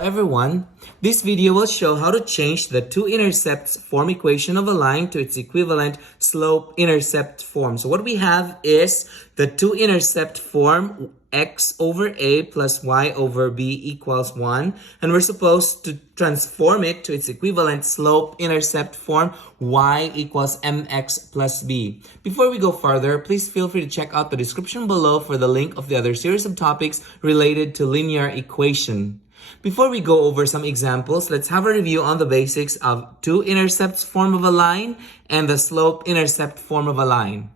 everyone, this video will show how to change the two-intercepts form equation of a line to its equivalent slope-intercept form. So what we have is the two-intercept form x over a plus y over b equals 1, and we're supposed to transform it to its equivalent slope-intercept form y equals mx plus b. Before we go further, please feel free to check out the description below for the link of the other series of topics related to linear equation. Before we go over some examples, let's have a review on the basics of two-intercepts form of a line and the slope-intercept form of a line.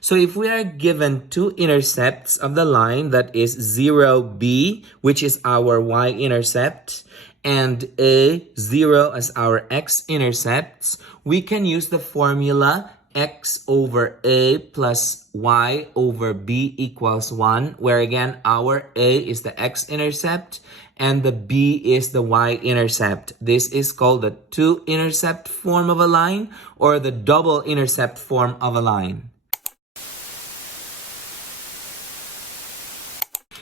So if we are given two intercepts of the line, that is 0b, which is our y-intercept, and a 0 as our x-intercepts, we can use the formula x over a plus y over b equals 1, where again our a is the x-intercept and the b is the y-intercept. This is called the two-intercept form of a line or the double-intercept form of a line.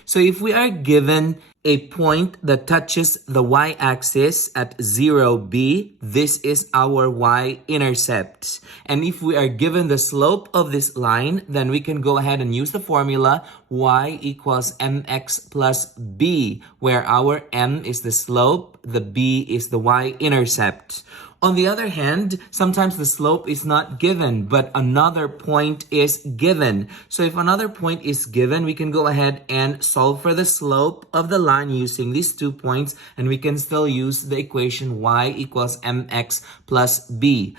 So if we are given a point that touches the y-axis at 0b, this is our y-intercept. And if we are given the slope of this line, then we can go ahead and use the formula y equals mx plus b, where our m is the slope, the b is the y-intercept. On the other hand, sometimes the slope is not given, but another point is given. So if another point is given, we can go ahead and solve for the slope of the line using these 2 points, and we can still use the equation y equals mx plus b.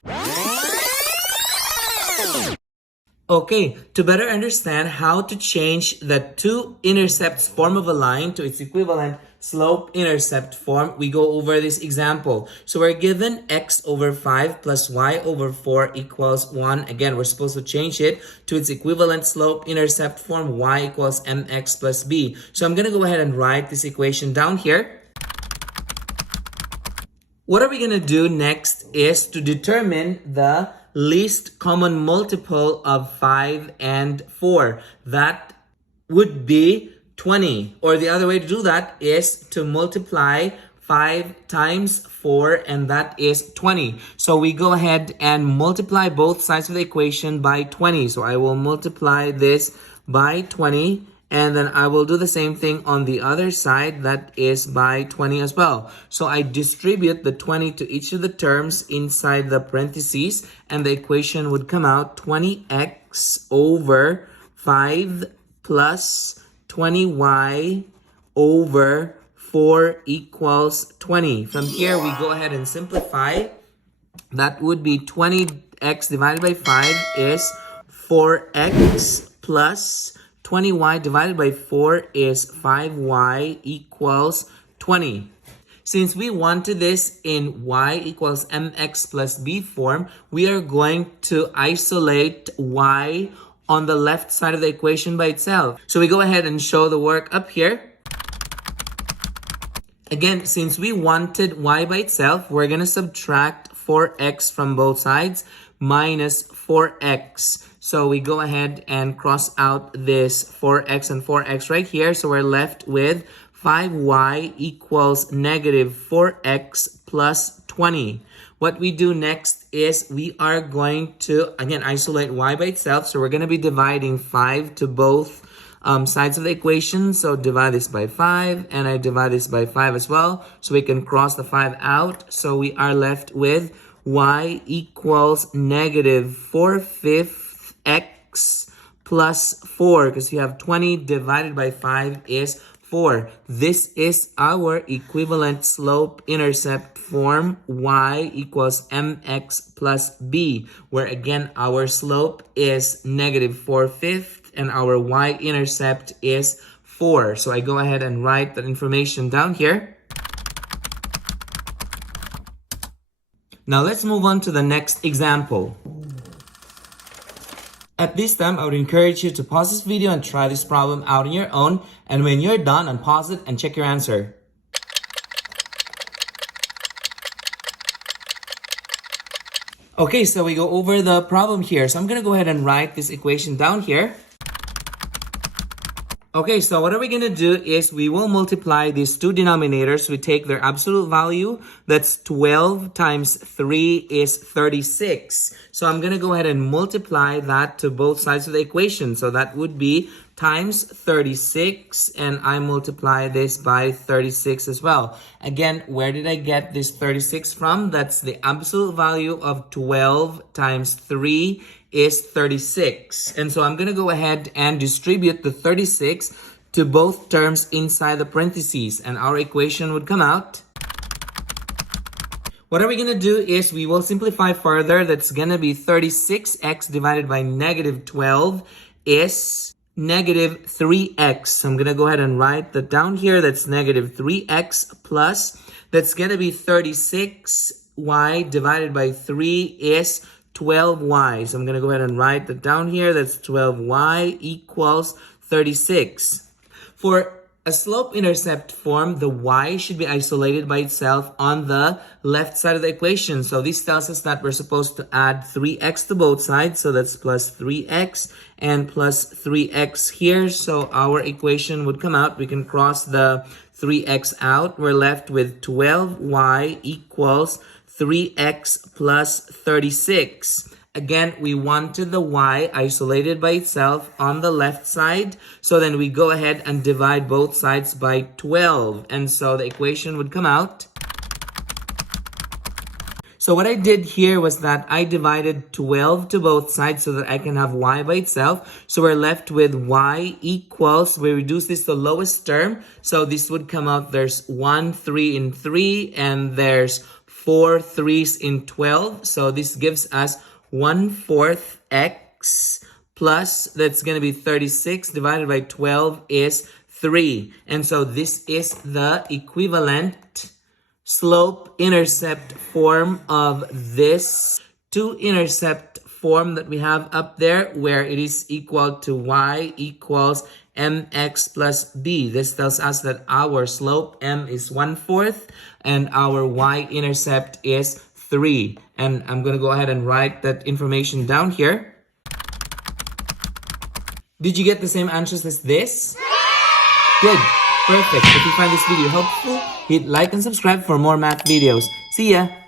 Okay, to better understand how to change the two-intercepts form of a line to its equivalent slope-intercept form, we go over this example. So we're given x over 5 plus y over 4 equals 1. Again, we're supposed to change it to its equivalent slope-intercept form, y equals mx plus b. So I'm going to go ahead and write this equation down here. What are we going to do next is to determine the least common multiple of 5 and 4. That would be 20. Or the other way to do that is to multiply 5 times 4, and that is 20. So we go ahead and multiply both sides of the equation by 20. So I will multiply this by 20. And then I will do the same thing on the other side, that is by 20 as well. So I distribute the 20 to each of the terms inside the parentheses, and the equation would come out 20x over 5 plus 20y over 4 equals 20. From here, we go ahead and simplify. That would be 20x divided by 5 is 4x plus 20y divided by 4 is 5y equals 20. Since we wanted this in y equals mx plus b form, we are going to isolate y on the left side of the equation by itself. So we go ahead and show the work up here. Again, since we wanted y by itself, we're going to subtract 4x from both sides minus 4x. So we go ahead and cross out this 4x and 4x right here. So we're left with 5y equals negative 4x plus 20. What we do next is we are going to, again, isolate y by itself. So we're going to be dividing 5 to both sides of the equation. So divide this by 5, and I divide this by 5 as well. So we can cross the 5 out. So we are left with y equals negative 4/5 x plus 4, because you have 20 divided by 5 is 4. This is our equivalent slope-intercept form, y equals mx plus b, where again our slope is negative 4/5 and our y-intercept is 4. So I go ahead and write that information down here. Now let's move on to the next example. At this time, I would encourage you to pause this video and try this problem out on your own. And when you're done, unpause it and check your answer. Okay, so we go over the problem here. So I'm going to go ahead and write this equation down here. Okay, so what are we going to do is we will multiply these two denominators. We take their absolute value. That's 12 times 3 is 36. So I'm going to go ahead and multiply that to both sides of the equation. So that would be times 36, and I multiply this by 36 as well. Again, where did I get this 36 from? That's the absolute value of 12 times 3 is 36. And so I'm going to go ahead and distribute the 36 to both terms inside the parentheses, and our equation would come out. What are we going to do is we will simplify further. That's going to be 36x divided by negative 12 is negative 3x. So I'm going to go ahead and write that down here. That's negative 3x plus, that's going to be 36y divided by 3 is 12y. So I'm going to go ahead and write that down here. That's 12y equals 36. For a slope-intercept form, the y should be isolated by itself on the left side of the equation. So this tells us that we're supposed to add 3x to both sides. So that's plus 3x and plus 3x here. So our equation would come out. We can cross the 3x out. We're left with 12y equals 3x plus 36. Again, we wanted the y isolated by itself on the left side. So then we go ahead and divide both sides by 12. And so the equation would come out. So what I did here was that I divided 12 to both sides so that I can have y by itself. So we're left with y equals, we reduce this to the lowest term. So this would come out, there's 1 3 in 3, and there's 4 3s in 12. So this gives us 1/4 x plus, that's going to be 36 divided by 12 is 3. And so this is the equivalent slope-intercept form of this two-intercept form that we have up there, where it is equal to y equals mx plus b. This tells us that our slope m is 1/4 and our y-intercept is 3. And I'm going to go ahead and write that information down here. Did you get the same answers as this? Good. Perfect. If you find this video helpful, hit like and subscribe for more math videos. See ya!